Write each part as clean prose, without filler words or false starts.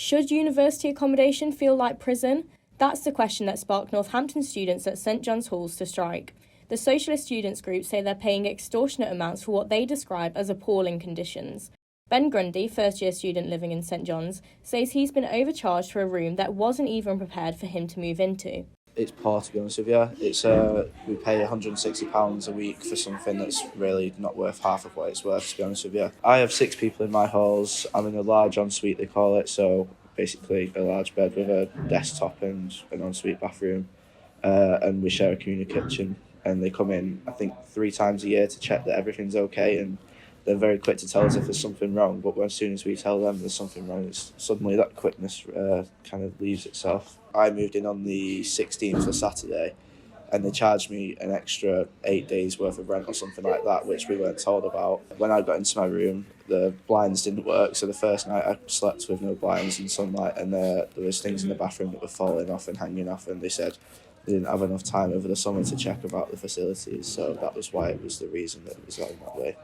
Should university accommodation feel like prison? That's the question that sparked Northampton students at St John's Halls to strike. The Socialist Students Group say they're paying extortionate amounts for what they describe as appalling conditions. Ben Grundy, first-year student living in St John's, says he's been overcharged for a room that wasn't even prepared for him to move into. It's poor, to be honest with you. We pay £160 a week for something that's really not worth half of what it's worth, to be honest with you. I have 6 people in my halls. I'm in a large ensuite, they call it, so basically a large bed with a desktop and an ensuite bathroom, and we share a communal kitchen. And they come in, I think, 3 times a year to check that everything's okay, and they're very quick to tell us if there's something wrong, but as soon as we tell them there's something wrong, it's suddenly that quickness kind of leaves itself. I moved in on the 16th for Saturday, and they charged me an extra 8 days worth of rent or something like that, which we weren't told about. When I got into my room, the blinds didn't work, so the first night I slept with no blinds and sunlight, and there was things in the bathroom that were falling off and hanging off, and they said they didn't have enough time over the summer to check about the facilities, so that was why it was the reason that it was going that way.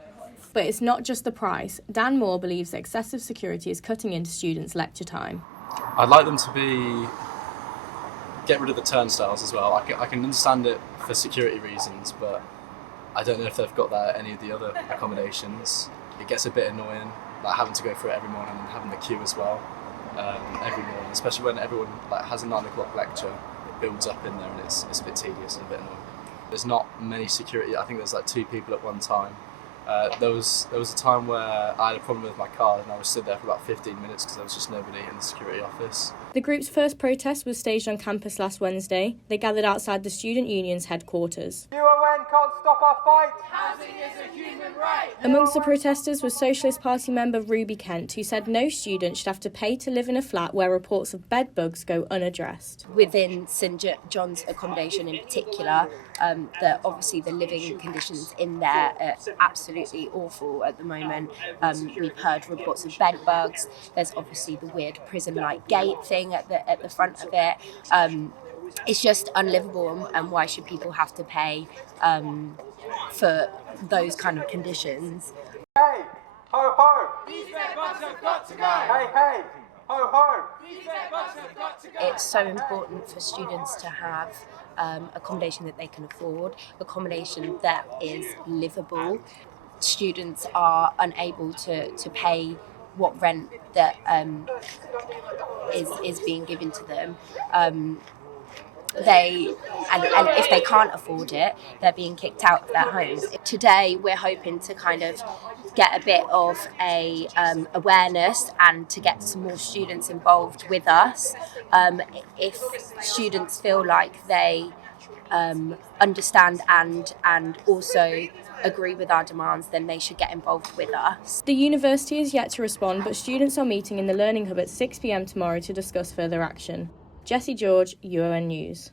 But it's not just the price. Dan Moore believes excessive security is cutting into students' lecture time. I'd like them to get rid of the turnstiles as well. I can understand it for security reasons, but I don't know if they've got that at any of the other accommodations. It gets a bit annoying, like having to go through it every morning and having the queue as well every morning, especially when everyone has a 9 o'clock lecture. It builds up in there and it's a bit tedious and a bit annoying. There's not many security. I think there's 2 people at one time. There was a time where I had a problem with my car and I was stood there for about 15 minutes because there was just nobody in the security office. The group's first protest was staged on campus last Wednesday. They gathered outside the student union's headquarters. UON can't stop our fight! Housing is a human right! Amongst the protesters was Socialist Party member Ruby Kent, who said no student should have to pay to live in a flat where reports of bed bugs go unaddressed. Within St John's accommodation in particular, obviously the living conditions in there are absolutely awful at the moment. We've heard reports of bed bugs. There's obviously the weird prison-like gate thing at the front of it. It's just unlivable, and why should people have to pay for those kind of conditions? Hey, ho ho! These bed bugs have got to go! Hey, hey, ho ho! These bed bugs have got to go! It's so important for students to have accommodation that they can afford, accommodation that is livable. Students are unable to pay what rent that is being given to them. And if they can't afford it, they're being kicked out of their homes. Today, we're hoping to kind of get a bit of a awareness and to get some more students involved with us. If students feel like they understand and also agree with our demands, then they should get involved with us. The university is yet to respond, but students are meeting in the Learning Hub at 6 p.m. tomorrow to discuss further action. Jessie George, UON News.